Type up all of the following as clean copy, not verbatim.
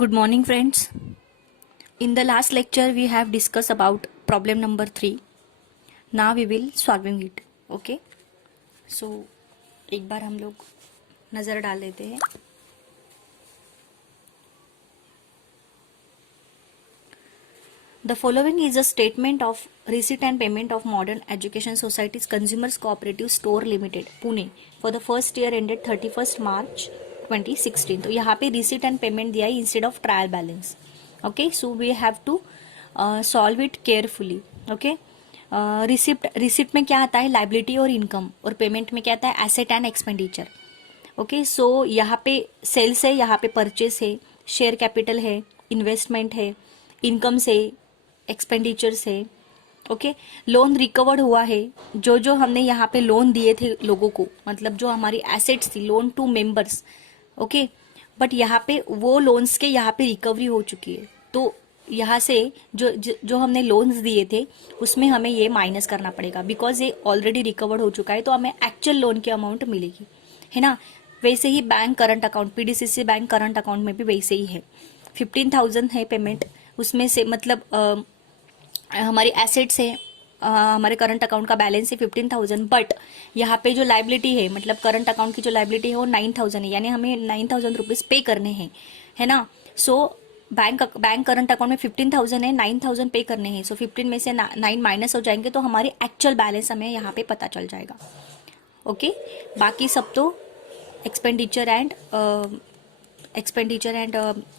Good morning, friends. In the last lecture, we have discussed about problem number 3. Now we will solving it. Okay. So, एक बार हम लोग नज़र डाल लेते हैं. The following is a statement of receipt and payment of Modern Education Society's Consumers Cooperative Store Limited, Pune, for the first year ended 31st March 2016. तो यहाँ पे receipt and payment दिया है instead of trial balance. Okay, so we have to solve it carefully. Okay. Receipt में क्या आता है? लाइबिलिटी और इनकम, और पेमेंट में क्या आता है? Asset and expenditure. ओके, सो यहाँ पे सेल्स है, यहाँ पे परचेस है, शेयर कैपिटल है, इन्वेस्टमेंट है, इनकम से, एक्सपेंडिचर्स है. ओके, लोन रिकवर्ड हुआ है. जो जो हमने यहाँ पे लोन दिए थे लोगों को, मतलब जो हमारी एसेट्स थी, loan to members. Okay, but यहाँ पे वो लोन्स के यहाँ पे रिकवरी हो चुकी है. तो यहाँ से जो हमने लोन्स दिए थे उसमें हमें ये माइनस करना पड़ेगा, बिकॉज ये ऑलरेडी रिकवर्ड हो चुका है. तो हमें एक्चुअल लोन की अमाउंट मिलेगी, है ना. वैसे ही bank current account, PDCC bank current account में भी वैसे ही है. 15,000 है पेमेंट, उसमें से मतलब हमारी एसेट्स है, हमारे करंट अकाउंट का बैलेंस है 15,000, बट यहाँ पे जो लाइबिलिटी है, मतलब करंट अकाउंट की जो लाइबिलिटी है वो 9,000 है, यानी हमें 9,000 रुपीज पे करने हैं, है ना. सो बैंक करंट अकाउंट में 15,000 है, 9,000 पे करने हैं. सो 15 में से 9 माइनस हो जाएंगे तो हमारी एक्चुअल बैलेंस हमें यहाँ पे पता चल जाएगा. ओके, बाकी सब तो एक्सपेंडिचर एंड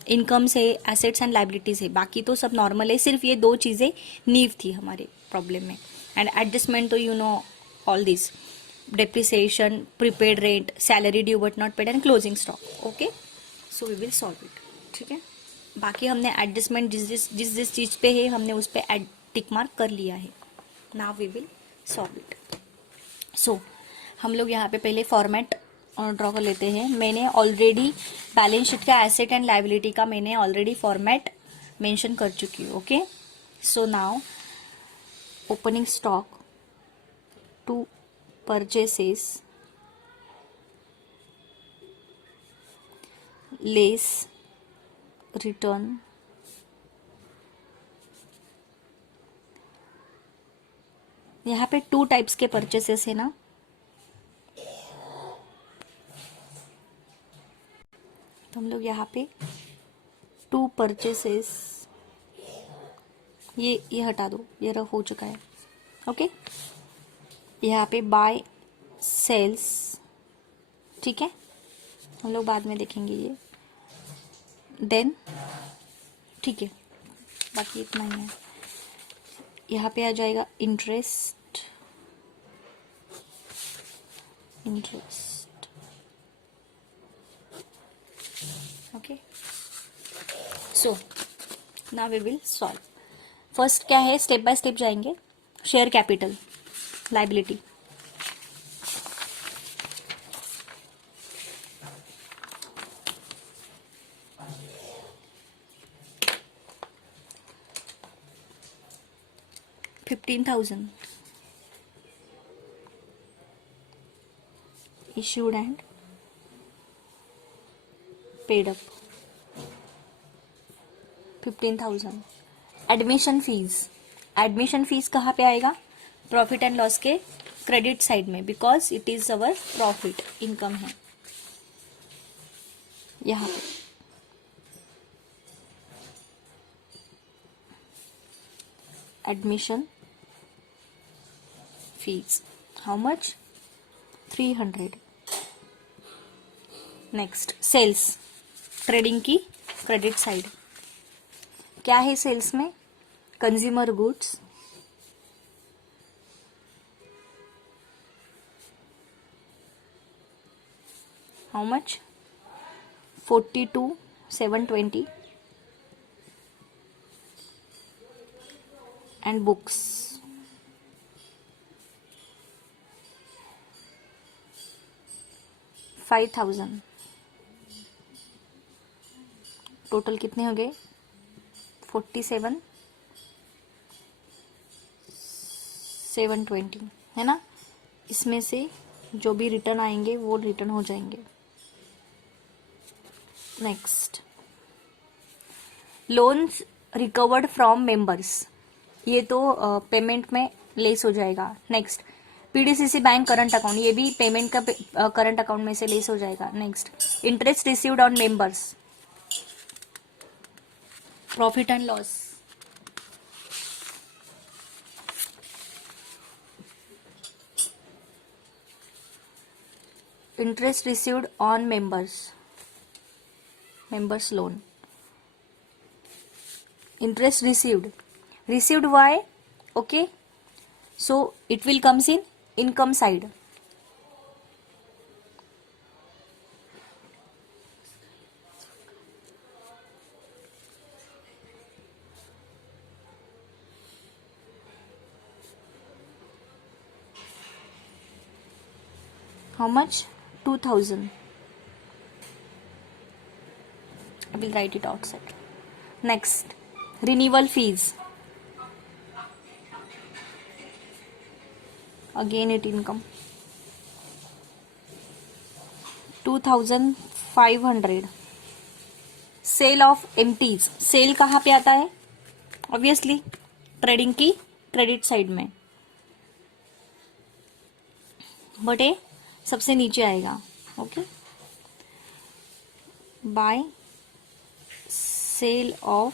इनकम से, एसेट्स एंड लाइबिलिटीज है, बाकी तो सब नॉर्मल है. सिर्फ ये दो चीज़ें नीव थी हमारे प्रॉब्लम में. एंड एडजस्टमेंट तो you know all this, depreciation, prepaid rent, salary due but not paid and closing stock. Okay, so we will solve it. ठीक है, बाकी हमने एडजस्टमेंट जिस चीज़ पे है हमने उस पर टिक मार्क कर लिया है. Now we will solve it. So हम लोग यहाँ पे पहले फॉर्मेट ड्रॉ कर लेते हैं. मैंने ऑलरेडी बैलेंस शीट का एसेट एंड लाइबिलिटी का मैंने ऑलरेडी फॉर्मेट मेंशन कर चुकी हूँ. Okay, so now opening stock to purchases less return यहाँ पे 2 टाइप्स के परचेसेस है ना. तो हम लोग यहाँ पे 2 परचेसेस, ये हटा दो, ये रफ हो चुका है. ओके, यहाँ पे बाय सेल्स, ठीक है, हम लोग बाद में देखेंगे ये. देन ठीक है, बाकी इतना ही है. यहाँ पे आ जाएगा interest. Okay, so now we will solve. First क्या है, स्टेप बाय स्टेप जाएंगे. Share capital, liability. $15,000 issued and paid up. 15,000. Admission fees कहाँ पे आएगा? प्रॉफिट एंड लॉस के क्रेडिट साइड में, because it is our profit, income है यहाँ पे. Admission fees how much? 300. Next sales, trading की क्रेडिट साइड. क्या है सेल्स में? Consumer goods, how much? 42,720. And books, $5,000. टोटल कितने हो गए? 47,720, है ना. इसमें से जो भी रिटर्न आएंगे वो रिटर्न हो जाएंगे. Next loans recovered from members, ये तो पेमेंट में लेस हो जाएगा. Next, PDCC bank current account, ये भी पेमेंट का करंट अकाउंट में से लेस हो जाएगा. Next, interest received on members, profit and loss, interest received on members loan, interest received why? Okay, so it will comes in income side. How much? 2000. I will write it outside. Next, renewal fees, again it income, 2500. Sale of empties, sale कहाँ पे आता है? Obviously trading की credit side में, but ये सबसे नीचे आएगा. Okay, by sale of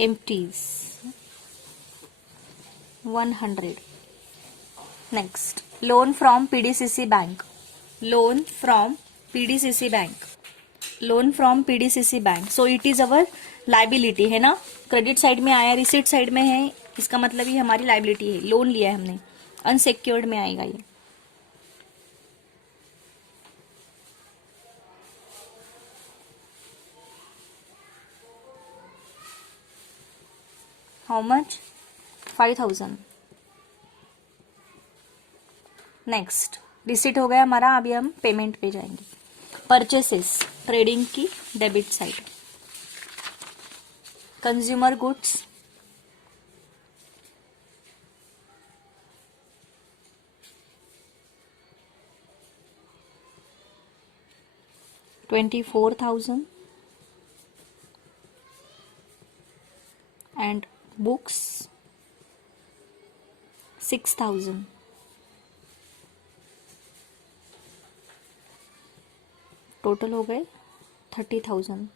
empties 100. Next, loan from PDCC bank, loan from PDCC bank, so it is our liability है ना. क्रेडिट साइड में आया, रिसीट साइड में है, इसका मतलब ये हमारी लाइबिलिटी है. लोन लिया है हमने, अनसेक्योर्ड में आएगा ये. How much? 5000. नेक्स्ट, रिसीट हो गया हमारा, अभी हम पेमेंट पे जाएंगे. परचेसेस, ट्रेडिंग की debit side, consumer goods, $24,000 and books 6,000. टोटल हो गए 30,000.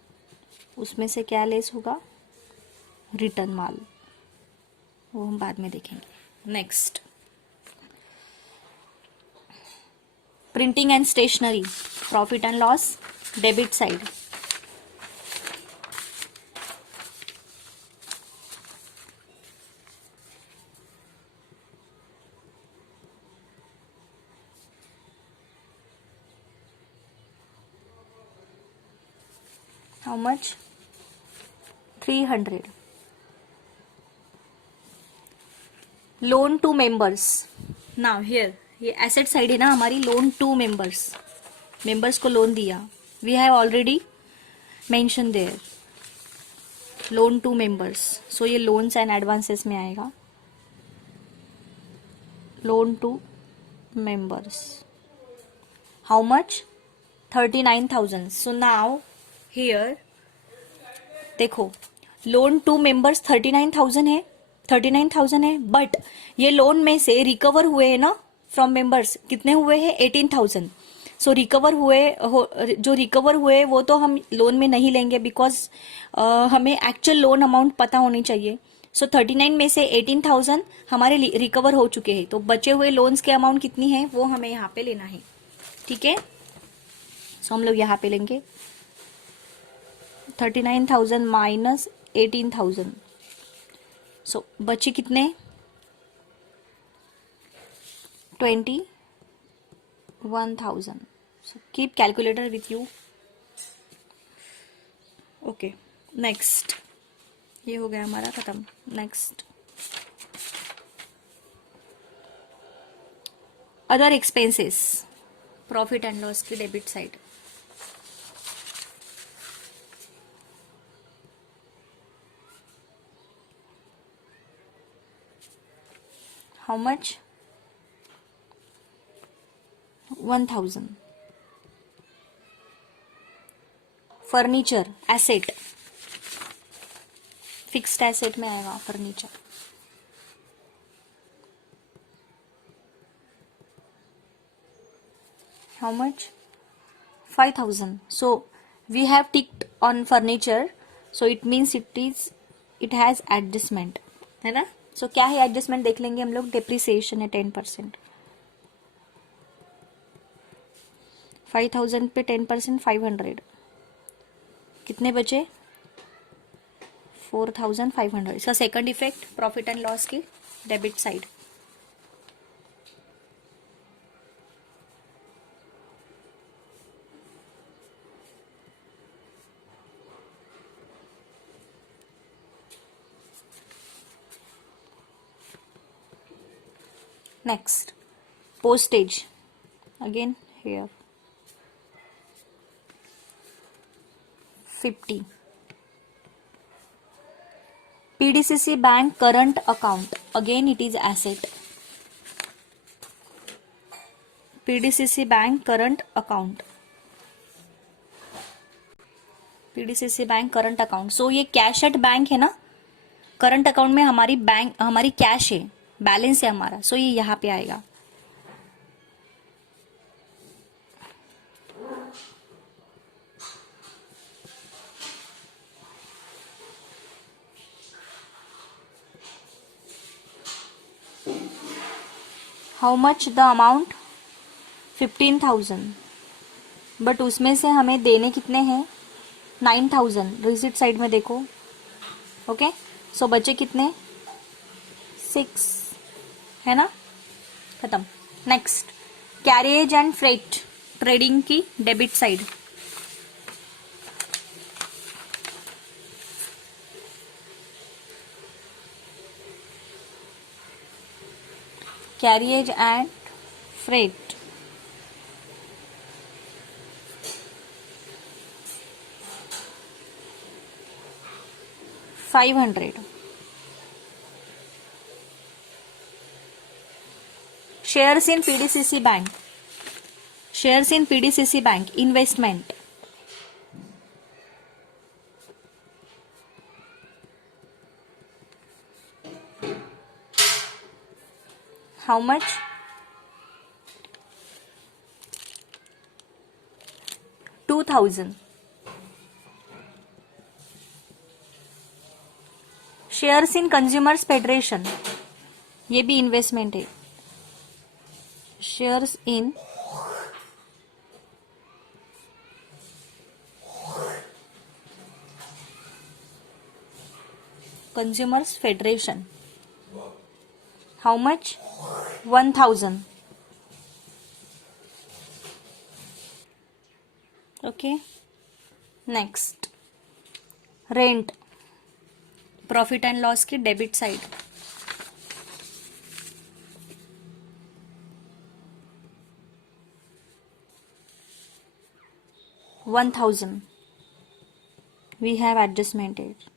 उसमें से क्या लेस होगा? रिटर्न माल, वो हम बाद में देखेंगे. Next, printing and stationery, profit and loss debit side, how much? 300. Loan to members, now here ये एसेट साइड है ना हमारी. लोन टू मेंबर्स को लोन दिया, we have already mention there, loan to members, so ये loans and advances में आएगा. Loan to members, how much? 39,000. So now here देखो, लोन टू मेंबर्स 39,000 है, बट ये लोन में से रिकवर हुए हैं ना फ्रॉम मेंबर्स, कितने हुए हैं? 18,000. सो जो रिकवर हुए वो तो हम लोन में नहीं लेंगे, बिकॉज हमें एक्चुअल लोन अमाउंट पता होनी चाहिए. सो 39 में से 18,000 हमारे रिकवर हो चुके हैं, तो बचे हुए लोन्स के अमाउंट कितनी है वो हमें यहाँ पे लेना है. ठीक है, सो हम लोग यहाँ पे लेंगे 39,000 माइनस 18,000. सो बचे कितने? 21,000. So keep calculator with you. Okay, next, ये हो गया हमारा खत्म. Next, other expenses, profit and loss की debit side, how much? 1,000. Furniture asset, fixed asset में आएगा furniture. How much? 5,000. So we have ticked on furniture. So it means it has adjustment, है ना. So क्या है adjustment देख लेंगे हम लोग. Depreciation है 10%. 5,000 पे 10% 500. कितने बचे? 4,500. इसका second effect profit and loss की debit side. Next, postage. Again here 50. PDCC bank current account. Again it is asset. PDCC bank current account. PDCC bank current account. So ये कैश एट बैंक है ना. Current account में हमारी कैश है, बैलेंस है हमारा. सो ये यहाँ पे आएगा. How much the amount? 15,000. बट उसमें से हमें देने कितने हैं? 9,000. रिसिट साइड में देखो. ओके. सो बचे कितने? 6, है ना. खत्म. Next, carriage and freight trading की debit side. Carriage and freight. $500. Shares in PDCC bank. Shares in PDCC bank. Investment. How much? 2,000. Shares in consumers federation. ये भी इन्वेस्टमेंट है. Shares in consumers federation. How much? 1,000. Okay. Next, rent. Profit and loss की debit side. $1,000. We have adjustmented.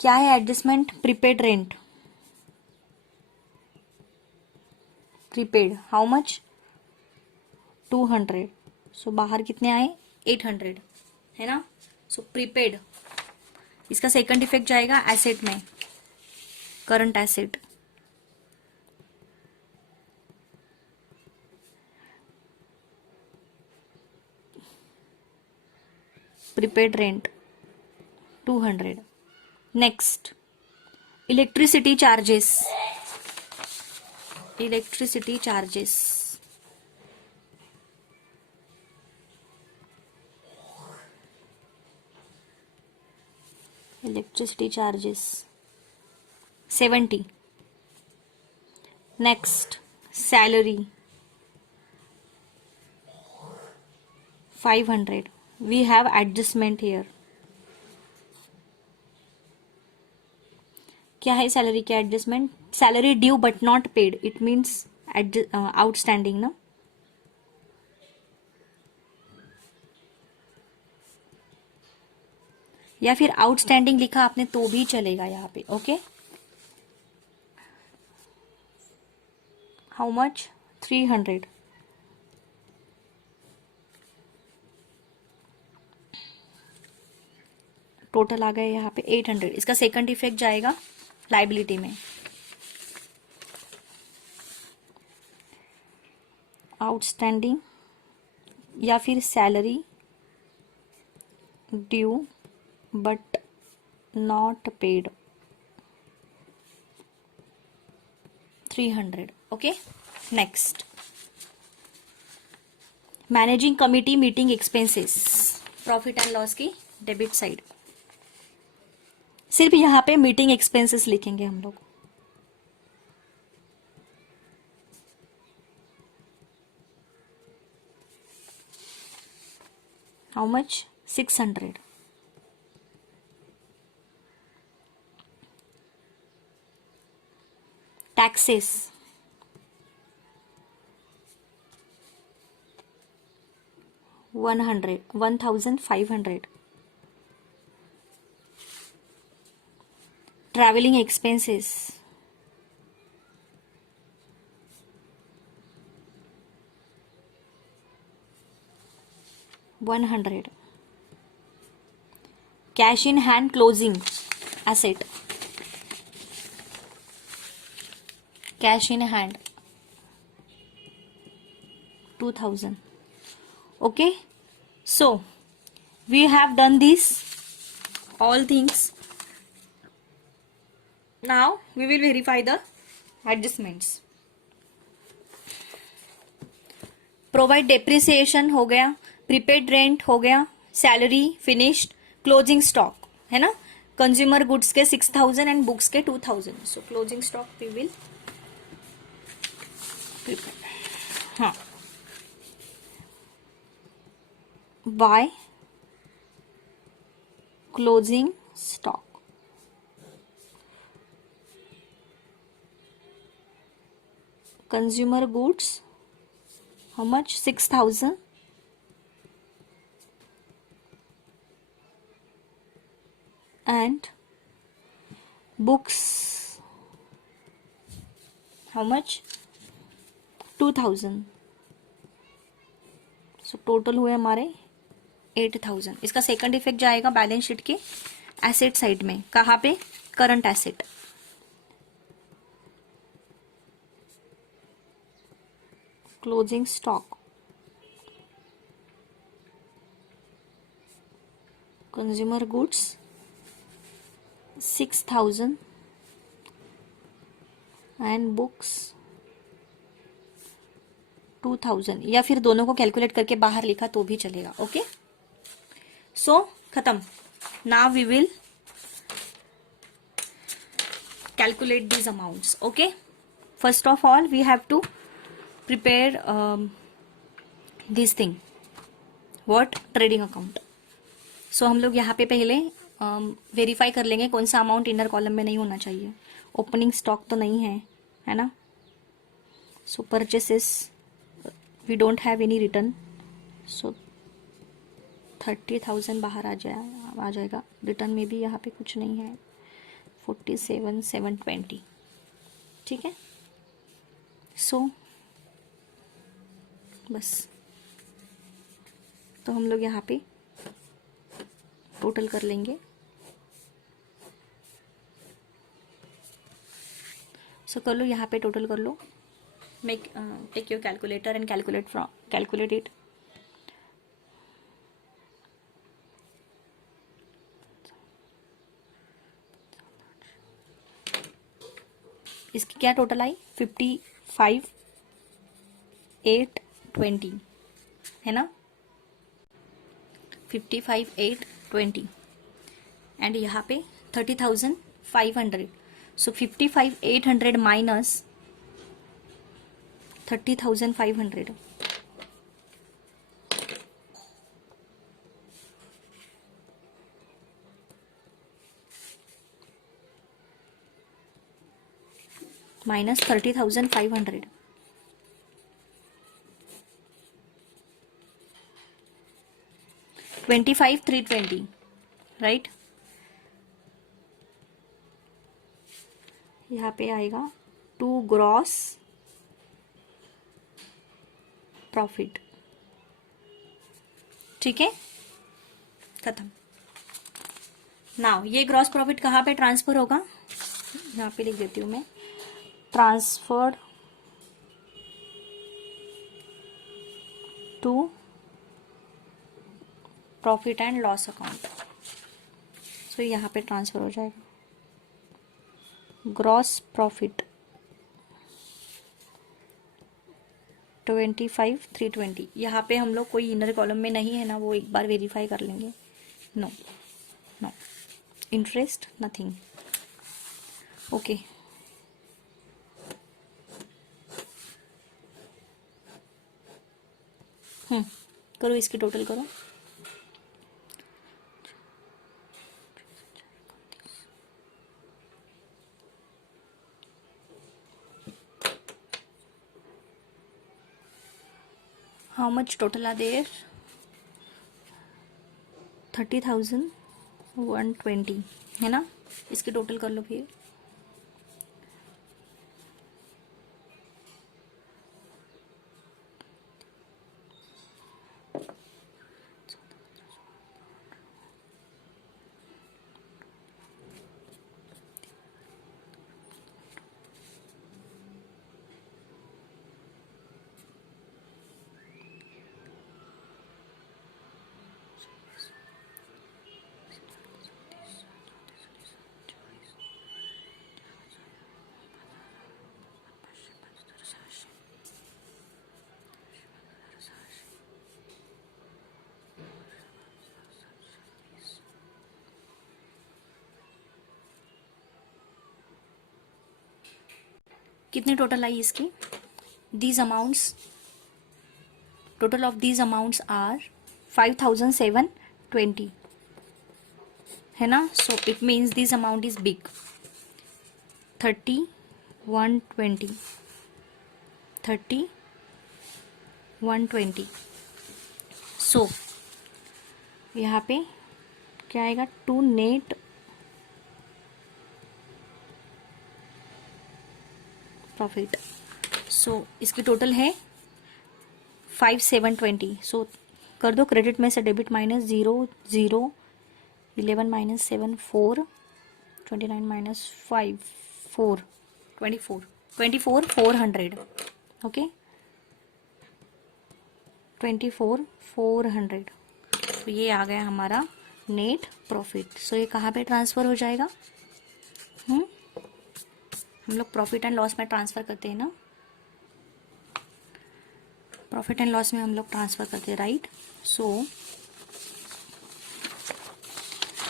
क्या है adjustment? Prepaid rent. Prepaid how much? 200. So बाहर कितने आए? 800, है ना. So prepaid. इसका सेकंड इफेक्ट जाएगा एसेट में, current asset. Prepaid rent 200. Next, electricity charges. Electricity charges. Electricity charges 70. Next, salary 500. We have adjustment here. क्या है सैलरी के adjustment? Salary due but not paid. It means outstanding ना. या फिर आउटस्टैंडिंग लिखा आपने तो भी चलेगा यहाँ पे. ओके. How much? 300. टोटल आ गया यहाँ पे 800। इसका सेकंड इफेक्ट जाएगा लाइबिलिटी में, आउटस्टैंडिंग या फिर salary due but not paid 300। Okay, next managing committee meeting expenses, profit and loss की डेबिट साइड। सिर्फ यहाँ पे मीटिंग एक्सपेंसेस लिखेंगे हम लोग। How much? 600। टैक्सेस 100, 1500। Travelling expenses 100। Cash in hand closing asset, cash in hand 2000। okay, so we have done this all things. Now we will verify the adjustments. Provide depreciation हो गया, prepaid rent हो गया, salary finished, closing stock है ना, consumer goods के 6000 and books के 2000। So closing stock we will prepare. हाँ, by closing stock consumer goods, how much? 6000 and books, how much? 2000। So total हुए हमारे 8000। इसका सेकंड इफेक्ट जाएगा बैलेंस शीट के एसेट साइड में। कहाँ पे? Current asset. Closing stock, consumer goods 6000 and books 2000, या फिर दोनों को कैलकुलेट करके बाहर लिखा तो भी चलेगा। ओके, सो खत्म। Now we will calculate these amounts. Okay, first of all we have to prepare this thing, what? trading account. so हम लोग यहाँ पे पहले वेरीफाई कर लेंगे कौन सा अमाउंट इनर कॉलम में नहीं होना चाहिए। ओपनिंग स्टॉक तो नहीं है ना। So purchases we don't have any return, so 30,000 बाहर आ जाएगा। रिटर्न में भी यहाँ पे कुछ नहीं है, 47,720। ठीक है, सो बस तो हम लोग यहाँ पे टोटल कर लेंगे। सो कर लो, यहाँ पे टोटल कर लो। Make take your calculator and calculate it. इसकी क्या टोटल आई? 55,820 है ना, 55,820 एंड यहाँ पे 30,500। सो 55,800 माइनस 30,500, minus 30,500, $25,320, राइट। यहाँ पे आएगा टू ग्रॉस प्रॉफिट। ठीक है, खत्म। नाउ ये ग्रॉस प्रॉफिट कहाँ पे ट्रांसफर होगा, यहाँ पे लिख देती हूँ मैं, transferred to profit and loss account. So यहाँ पे ट्रांसफर हो जाएगा ग्रॉस प्रॉफिट 25,320। यहाँ पे हम लोग कोई इनर कॉलम में नहीं है ना, वो एक बार वेरीफाई कर लेंगे। No no interest nothing. Okay करो, इसकी टोटल करो। How much total are there, 30,120 है ना। इसकी टोटल कर लो फिर। कितनी टोटल आई इसकी, these amounts, total of these amounts are 5,720 है ना। So it means this amount is big, 30,120, 30,120। सो यहाँ पे क्या आएगा, टू नेट प्रॉफिट। सो इसकी टोटल है 5,720। सो कर दो क्रेडिट में से डेबिट, माइनस 0 0, 11 माइनस 7 4, 29 माइनस 5 4, 24, 24,400। ओके 24,400। तो ये आ गया हमारा नेट प्रॉफिट। सो ये कहाँ पे ट्रांसफ़र हो जाएगा, हम लोग प्रॉफिट एंड लॉस में ट्रांसफ़र करते हैं ना, प्रॉफिट एंड लॉस में हम लोग ट्रांसफ़र करते हैं, right. So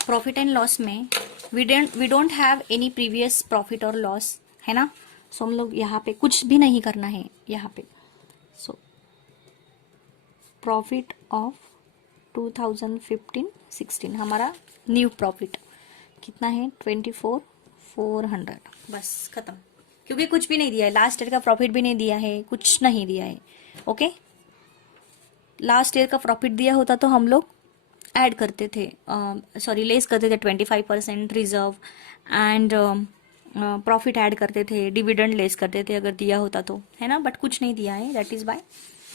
profit and loss में we don't have any previous profit और लॉस, है ना। सो हम लोग यहाँ पे कुछ भी नहीं करना है यहाँ पे। सो प्रॉफिट ऑफ 2015-16 हमारा न्यू प्रॉफिट कितना है, 24,400। बस खत्म, क्योंकि कुछ भी नहीं दिया है, लास्ट ईयर का प्रॉफिट भी नहीं दिया है, कुछ नहीं दिया है। ओके लास्ट ईयर का प्रॉफिट दिया होता तो हम लोग ऐड करते थे, सॉरी लेस करते थे 25% रिजर्व एंड प्रॉफिट ऐड करते थे, डिविडेंड लेस करते थे अगर दिया होता तो, है ना। बट कुछ नहीं दिया है, that is why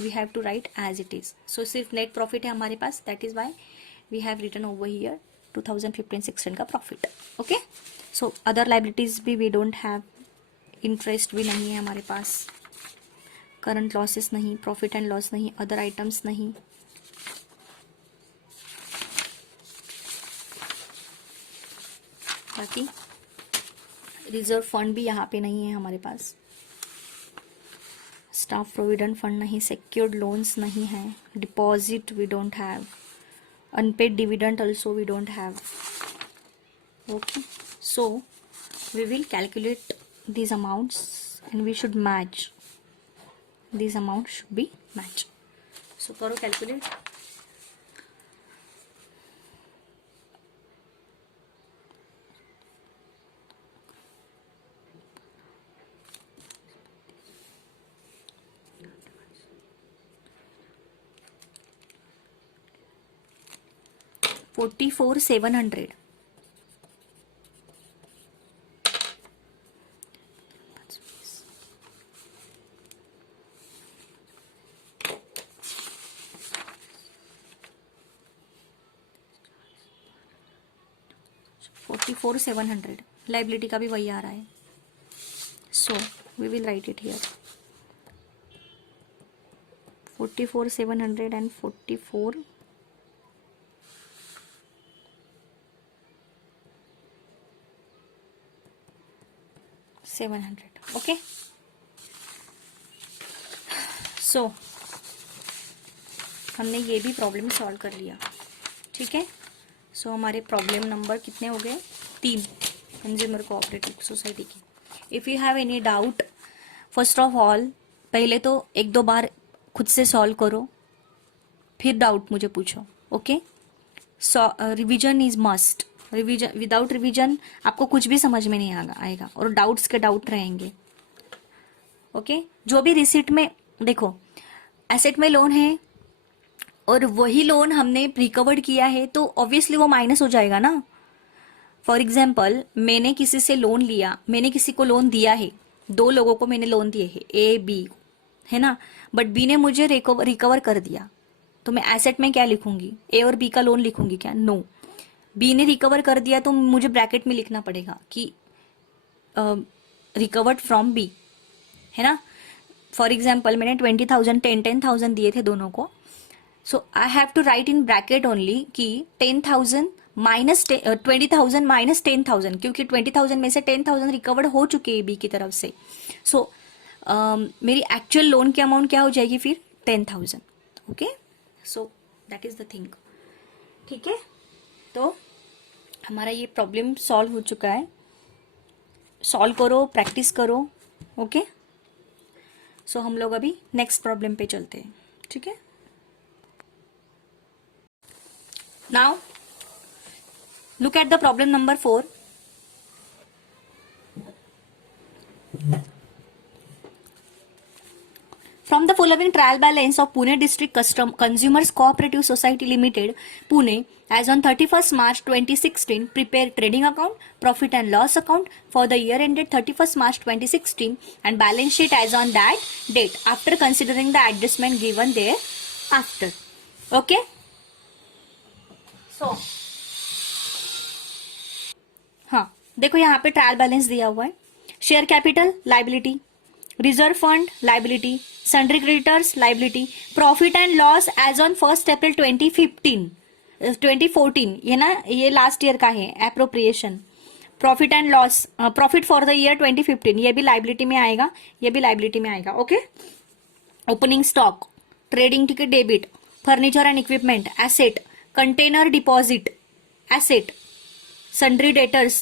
we have to write as it is. So सिर्फ नेट प्रॉफिट है हमारे पास, that is why we have written over here 2015-16 का profit. Okay so other liabilities भी वी डोंट हैव, इंटरेस्ट भी नहीं है हमारे पास, करंट लॉसेस नहीं, प्रॉफिट एंड लॉस नहीं, अदर आइटम्स नहीं। बाकी रिजर्व फंड भी यहाँ पे नहीं है हमारे पास, स्टाफ प्रोविडेंट फंड नहीं, सिक्योर्ड लोन्स नहीं है, deposit we don't have, unpaid dividend also we don't have. Okay so we will calculate these amounts and we should match, these amounts should be match। so करो calculate. $44,700। 44,700 liability का भी वही आ रहा है. So we will write it here 44,700 and 44,700. Okay. So हमने ये भी प्रॉब्लम सॉल्व कर लिया. ठीक है. सो हमारे प्रॉब्लम नंबर कितने हो गए? 3 कंज्यूमर कोऑपरेटिव सोसाइटी की. If you have any doubt, first of all पहले तो 1-2 बार खुद से सॉल्व करो, फिर डाउट मुझे पूछो. Okay. Revision is must. Revision, without revision आपको कुछ भी समझ में नहीं आएगा और डाउट्स के डाउट रहेंगे. ओके. जो भी रिसिट में देखो, एसेट में लोन है और वही लोन हमने रिकवर्ड किया है तो ऑब्वियसली वो माइनस हो जाएगा ना. फॉर एग्जाम्पल, मैंने किसी से लोन लिया, मैंने किसी को लोन दिया है, 2 लोगों को मैंने लोन दिए है, ए बी, है ना. बट बी ने मुझे रिकवर कर दिया, तो मैं एसेट में क्या लिखूंगी? ए और बी का लोन लिखूंगी क्या? नो. बी ने रिकवर कर दिया तो मुझे ब्रैकेट में लिखना पड़ेगा कि रिकवर्ड फ्रॉम बी, है ना. फॉर एग्जाम्पल, मैंने 20,000 10,000 दिए थे दोनों को. So I have to write in bracket only कि 10,000 माइनस 20,000 माइनस 10,000, क्योंकि 20,000 में से 10,000 रिकवर्ड हो चुके हैं बी की तरफ से. सो मेरी एक्चुअल लोन की अमाउंट क्या हो जाएगी फिर? 10,000. Okay. So that is the thing. ठीक है. तो हमारा ये प्रॉब्लम सॉल्व हो चुका है. सॉल्व करो, प्रैक्टिस करो. ओके. सो हम लोग अभी नेक्स्ट प्रॉब्लम पे चलते हैं. ठीक है. Now look at the problem number 4. From the following trial balance of Pune District Consumers Cooperative Society Limited, Pune, as on 31st March 2016, prepare trading account, profit and loss account for the year ended 31st March 2016 and balance sheet as on that date after considering the adjustment given there after. Okay. So हाँ, देखो यहाँ पे trial balance दिया हुआ है. Share capital liability, reserve fund liability, sundry creditors liability, profit and loss as on 1 April 2014, ये ना, ये लास्ट ईयर का है. Appropriation, profit and loss, profit for the year 2015, ये भी लाइबिलिटी में आएगा, ये भी लाइबिलिटी में आएगा. Okay. Opening stock, trading ticket debit, furniture and equipment asset, container deposit asset, sundry debtors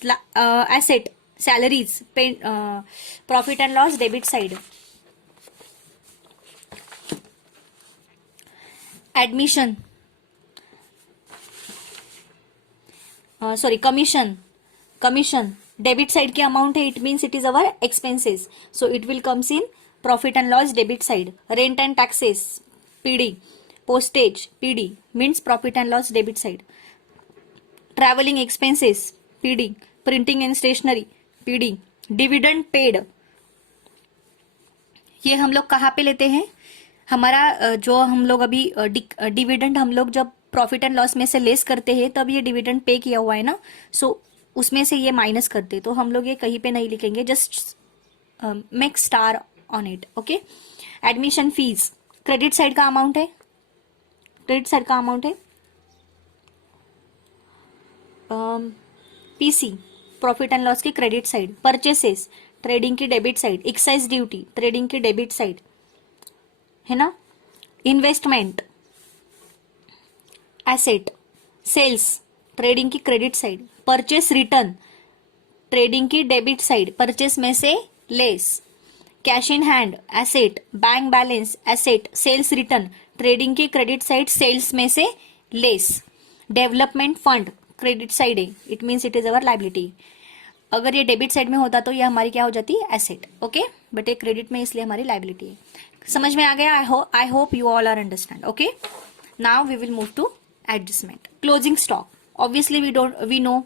asset, salaries, profit and loss debit side, admission, commission debit side की amount है, it means it is our expenses, so it will comes in profit and loss debit side. Rent and taxes, PD, postage, PD means profit and loss debit side. Travelling expenses, PD. Printing and stationery, PD. Dividend paid, ये हम लोग कहाँ पे लेते हैं? हमारा जो हम लोग अभी डिविडेंड हम लोग जब प्रॉफिट एंड लॉस में से लेस करते हैं तब ये डिविडेंड पे किया हुआ है ना, सो उसमें से ये माइनस करते, तो हम लोग ये कहीं पे नहीं लिखेंगे, just make star on it. Okay. Admission fees, credit side का अमाउंट है, क्रेडिट साइड का अमाउंट है. पीसी, प्रॉफिट एंड लॉस की क्रेडिट साइड. परचेसेस, ट्रेडिंग की debit side. Excise duty, trading की डेबिट साइड, है ना. Investment, asset. सेल्स, ट्रेडिंग की credit side. Purchase return, trading की डेबिट साइड, परचेस में से less. Cash in hand, asset. Bank balance, asset. Sales return, trading की credit side, sales में से less. Development fund, credit side है, it means it is our liability. अगर ये debit side में होता तो ये हमारी क्या हो जाती है? एसेट. ओके. बट ये क्रेडिट में, इसलिए हमारी लाइबिलिटी है. समझ में आ गया? I hope you all are understand. Okay. Now we will move to adjustment. Closing stock, obviously we know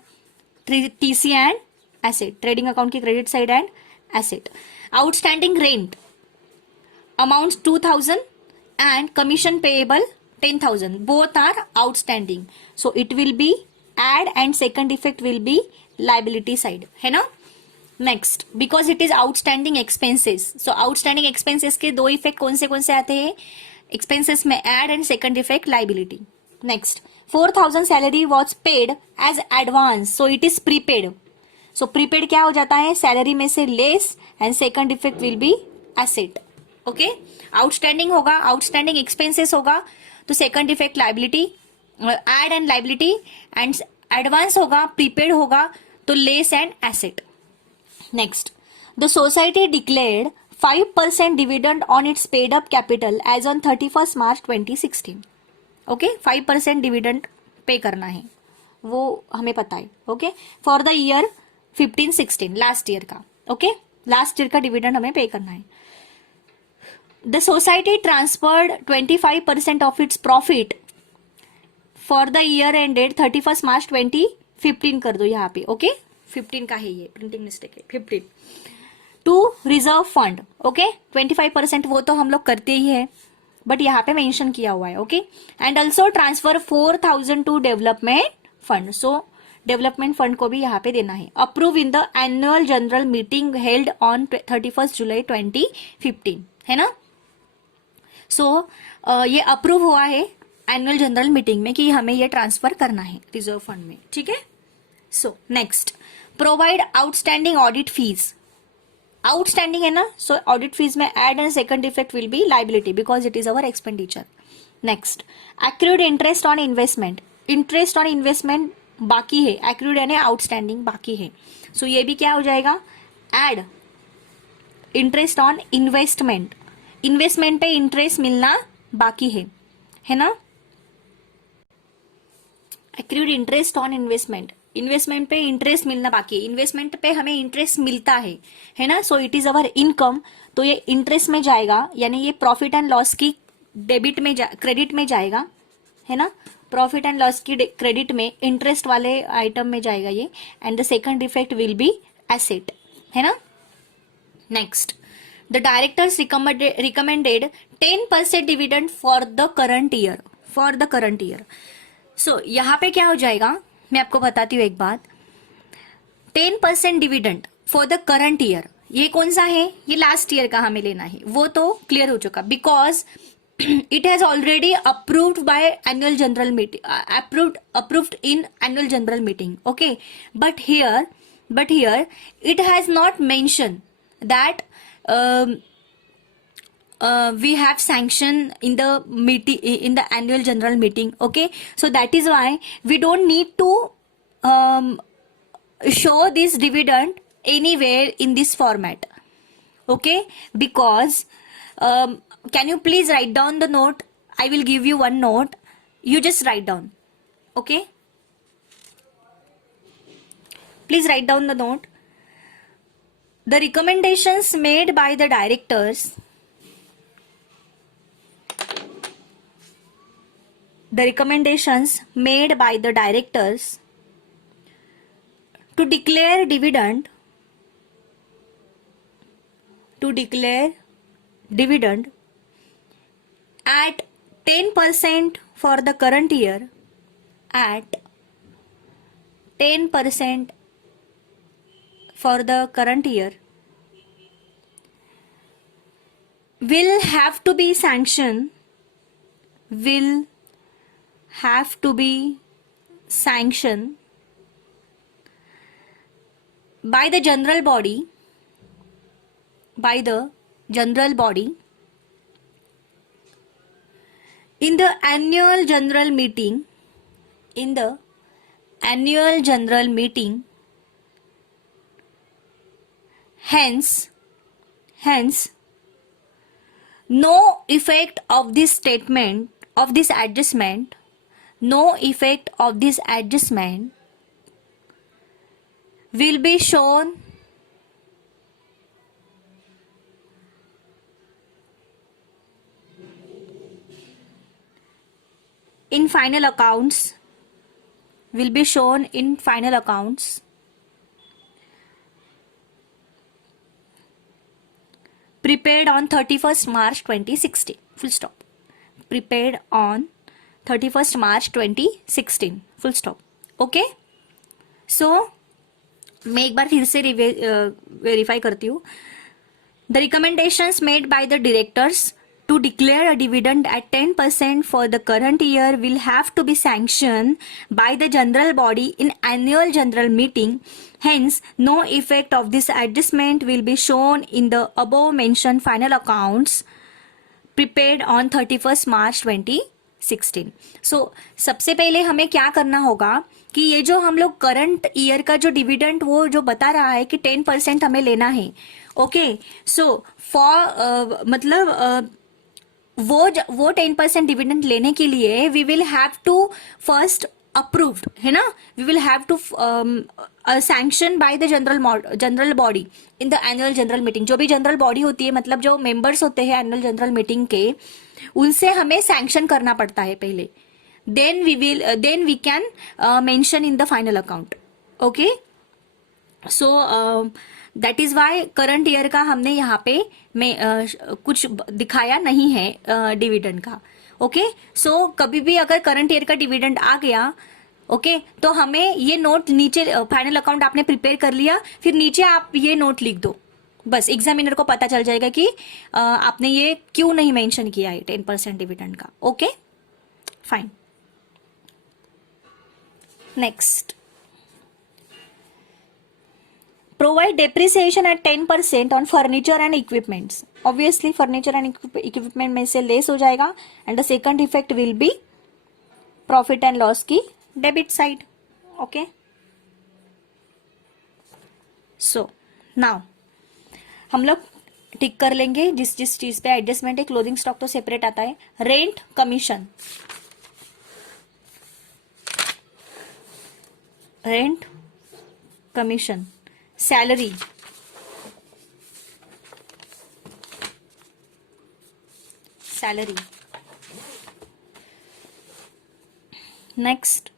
TC and asset, trading account की credit side and asset. Outstanding rent amounts 2,000 and commission payable 10,000, both are outstanding, so it will be add and second effect will be liability side, है ना. Next, because it is outstanding expenses. So outstanding expenses के दो effect कौन से आते हैं expenses में, add and second effect liability. Next, 4,000 salary was paid as advance, so it is prepaid. So prepaid क्या हो जाता है, सैलरी में से less, and second effect will be asset. Okay, outstanding होगा, आउटस्टैंडिंग एक्सपेंसेस होगा तो second effect liability, add and liability, and advance होगा, प्रीपेड होगा तो less and asset. Next, the society declared 5% dividend on its paid up capital as on 31 March 2016. Okay, 5% dividend pay करना है, वो हमें पता है. Okay, for the year 15-16, last year का. ओके, लास्ट ईयर का डिविडेंड हमें पे करना है. The society transferred 25% of its profit for the year ended 31 March 2015 कर दो यहाँ पे. ओके, 15 का है, ये प्रिंटिंग मिस्टेक है, 15 टू रिजर्व फंड. ओके, 25% वो तो हम लोग करते ही है, बट यहाँ पे मेंशन किया हुआ है. Okay, and also transfer 4,000 to development fund. So development fund को भी यहाँ पे देना है. Approve in the annual general meeting held on 31 July 2015, है ना. सो ये अप्रूव हुआ है एनुअल जनरल मीटिंग में कि हमें ये ट्रांसफर करना है रिजर्व फंड में. ठीक है. So next, provide outstanding audit fees. Outstanding है ना, सो ऑडिट फीस में add and second effect will be liability because it is our expenditure. Next, accrued interest on investment. Interest on investment बाकी है, एक्रूड यानी आउटस्टैंडिंग बाकी है. सो ये भी क्या हो जाएगा, add interest on investment. Investment पे इंटरेस्ट मिलना बाकी है ना. Accrued interest on investment, investment पे इंटरेस्ट मिलना बाकी है, इन्वेस्टमेंट पे हमें इंटरेस्ट मिलता है ना. So it is our income, तो ये इंटरेस्ट में जाएगा, यानी ये प्रॉफिट एंड लॉस की डेबिट में क्रेडिट में जाएगा, है ना. प्रॉफिट एंड लॉस की क्रेडिट में इंटरेस्ट वाले आइटम में जाएगा ये, and the second effect will be asset, है ना. Next, the directors recommended 10% dividend for the current year. So यहाँ पे क्या हो जाएगा, मैं आपको बताती हूँ एक बात. 10% dividend for the current year, ये कौन सा है, ये लास्ट ईयर का हमें लेना है, वो तो क्लियर हो चुका because it has already approved by annual general meeting, approved in annual general meeting. Okay, but here it has not mention that we have sanction in the meeting, in the annual general meeting. Okay, so that is why we don't need to show this dividend anywhere in this format. Okay, because can you please write down the note, I will give you one note, you just write down. Okay, please write down the note. The recommendations made by the directors, the recommendations made by the directors to declare dividend at 10% for the current year, at 10% for the current year will have to be sanctioned by the general body in the annual general meeting, hence no effect of this statement, of this adjustment, no effect of this adjustment will be shown in final accounts, prepared on 31st March 2016, full stop. Prepared on 31st March 2016, full stop. Okay, so मैं एक बार फिर से वेरीफाई करती हूँ. The recommendations made by the directors to declare a dividend at 10% for the current year will have to be sanctioned by the general body in annual general meeting. Hence, no effect of this adjustment will be shown in the above mentioned final accounts prepared on 31st March 2016. सो सबसे पहले हमें क्या करना होगा कि ये जो हम लोग करंट ईयर का जो डिविडेंड वो जो बता रहा है कि 10% हमें लेना है. ओके, सो फॉर मतलब वो 10% डिविडेंड लेने के लिए we will have to first approved है ना, we will have to sanction by the general body in the annual general meeting. जो भी जनरल बॉडी होती है, मतलब जो मेंबर्स होते हैं एनुअल जनरल मीटिंग के, उनसे हमें सैंक्शन करना पड़ता है पहले. Then we can mention in the final account. Okay, so that is why current year का हमने यहाँ पे कुछ दिखाया नहीं है डिविडेंड का. ओके, सो कभी भी अगर करंट ईयर का डिविडेंड आ गया, ओके, तो हमें ये नोट नीचे, फाइनल अकाउंट आपने प्रिपेयर कर लिया, फिर नीचे आप ये नोट लिख दो. बस एग्जामिनर को पता चल जाएगा कि आपने ये क्यों नहीं मेंशन किया है 10% डिविडेंड का. Okay, fine. Next, provide depreciation at 10% on furniture and equipments. Obviously furniture and equipment में से लेस हो जाएगा and the second effect will be profit and loss की debit side. Okay, so now हम लोग टिक कर लेंगे जिस जिस चीज पे एडजस्टमेंट है. क्लोथिंग स्टॉक तो सेपरेट आता है. Rent commission, rent commission, salary, salary. Next,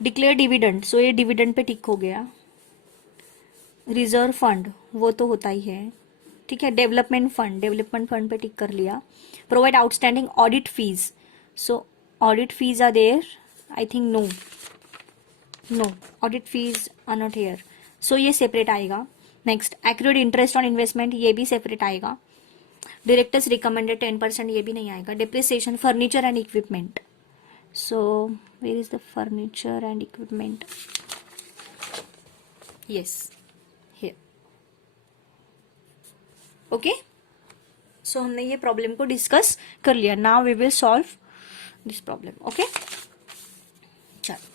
declare dividend. So ये डिविडेंड पे टिक हो गया. रिजर्व फंड वो तो होता ही है, ठीक है. डेवलपमेंट फंड पे टिक कर लिया. Provide outstanding audit fees. So audit fees are there, I think no audit fees are not here. So ये सेपरेट आएगा. Next, accurate interest on investment, ये भी सेपरेट आएगा. डायरेक्टर्स रिकमेंडेड 10%, ये भी नहीं आएगा. Depreciation, furniture and equipment. So where is the furniture and equipment? Yes, here. Okay, so हमने ये प्रॉब्लम को डिस्कस कर लिया. Now we will solve this problem. Okay, चलो.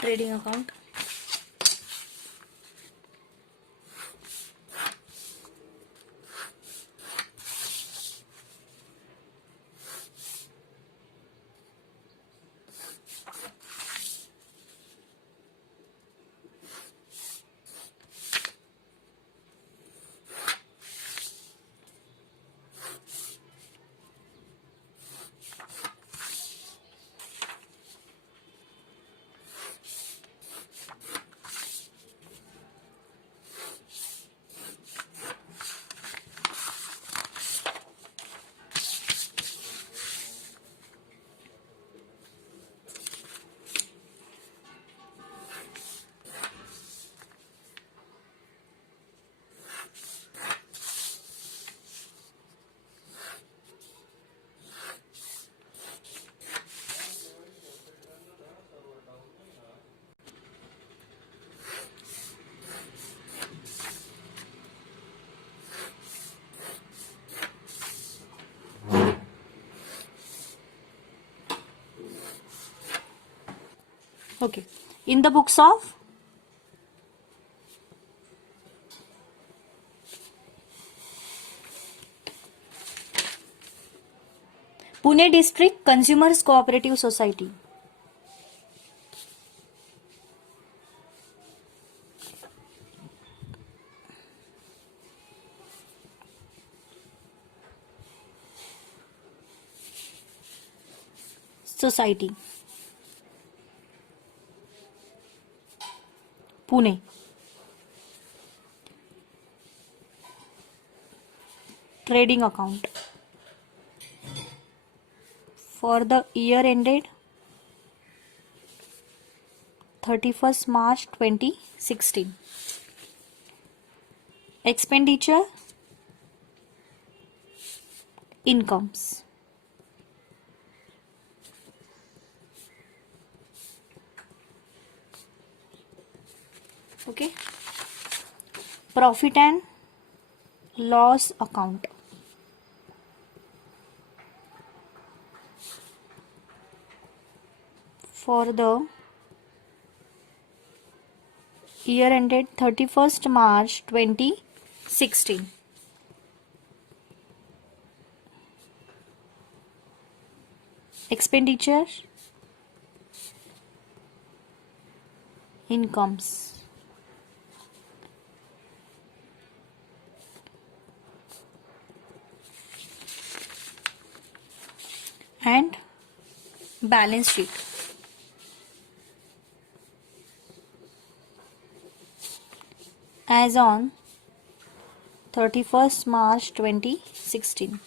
Trading account, Okay. In the books of Pune District Consumers Cooperative Society. Society. Pune. Trading account. For the year ended 31st March 2016. Expenditure, incomes. Okay. Profit and loss account. For the year ended 31st March 2016. Expenditure, incomes. And balance sheet. As on 31st March 2016.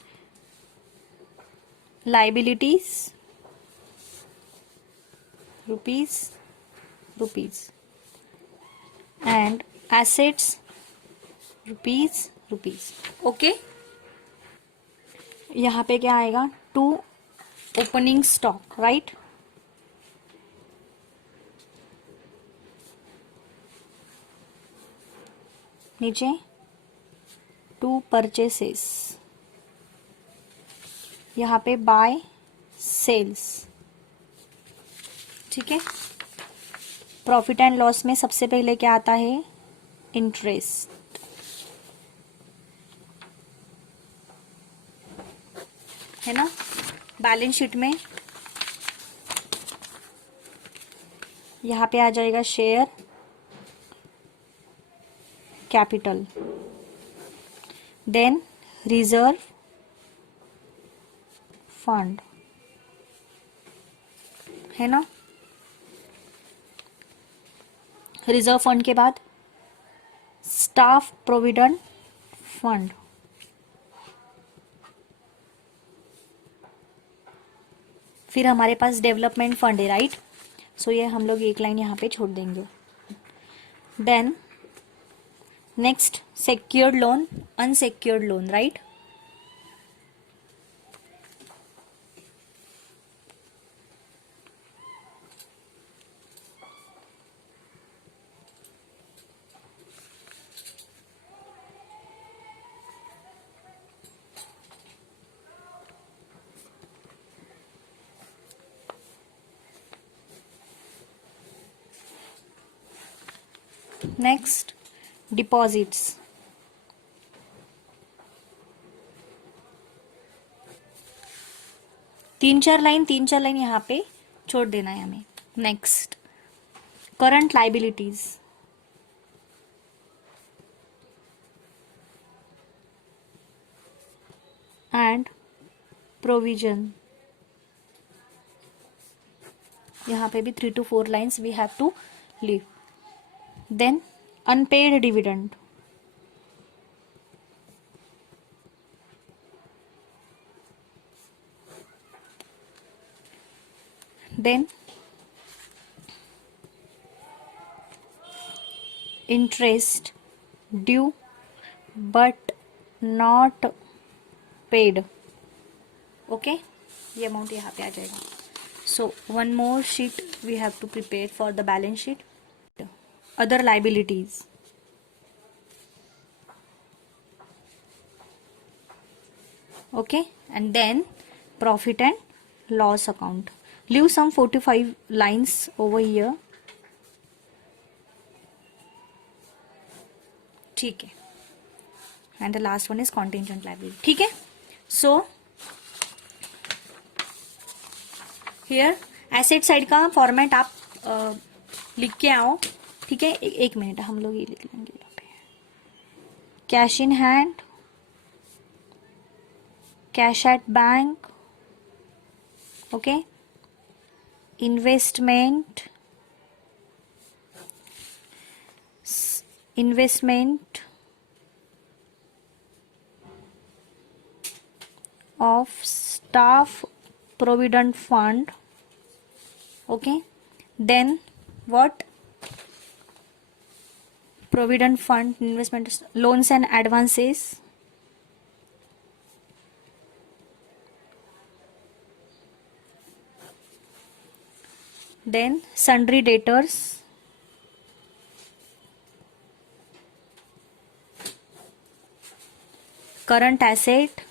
Liabilities, rupees, rupees. And assets, rupees, rupees. Okay. यहाँ पे क्या आएगा? To opening stock, right. नीचे to purchases. यहाँ पे bye sales. ठीक है. Profit and loss में सबसे पहले क्या आता है? इंटरेस्ट. है ना. बैलेंस शीट में यहाँ पे आ जाएगा share capital, then reserve fund. है ना. रिजर्व फंड के बाद स्टाफ प्रोविडेंट फंड. फिर हमारे पास डेवलपमेंट फंड है, राइट. सो ये हम लोग एक लाइन यहाँ पे छोड़ देंगे. Then next secured loan, unsecured loan, right. Next deposits. तीन चार लाइन यहाँ पे छोड़ देना है हमें. Next current liabilities. And provision. यहाँ पे भी 3 to 4 lines we have to leave. Then unpaid dividend. Then interest due but not paid. Okay. ये अमाउंट यहाँ पे आ जाएगा. So one more sheet we have to prepare for the balance sheet. Other liabilities. Okay. And then profit and loss account. leave some 45 lines over here. ठीक है, and the last one is contingent liability. ठीक है, so here asset side का फॉर्मेट आप लिख के आओ. ठीक है, एक मिनट हम लोग ये लिख लेंगे यहाँ पे. Cash in hand, cash at bank, okay, investment, of staff provident fund, okay, then what? Provident fund, investment, loans and advances, then sundry debtors, current asset,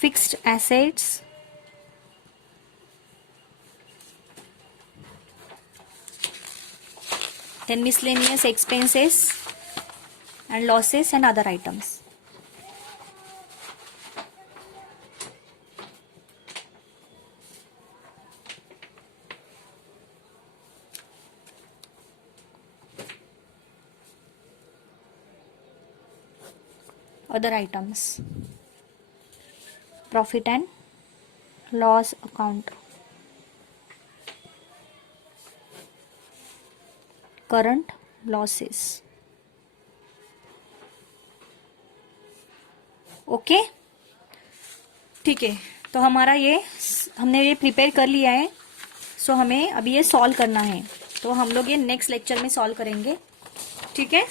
fixed assets, then miscellaneous expenses and losses and other items. Other items, profit and loss account, current losses. Okay, ठीक है, तो हमारा हमने ये प्रिपेयर कर लिया है. सो हमें अभी ये सॉल्व करना है, तो हम लोग ये नेक्स्ट लेक्चर में सॉल्व करेंगे. ठीक है,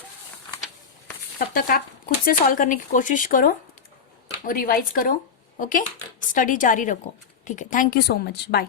तब तक आप खुद से सॉल्व करने की कोशिश करो और रिवाइज करो. ओके, स्टडी जारी रखो. ठीक है, thank you so much, bye.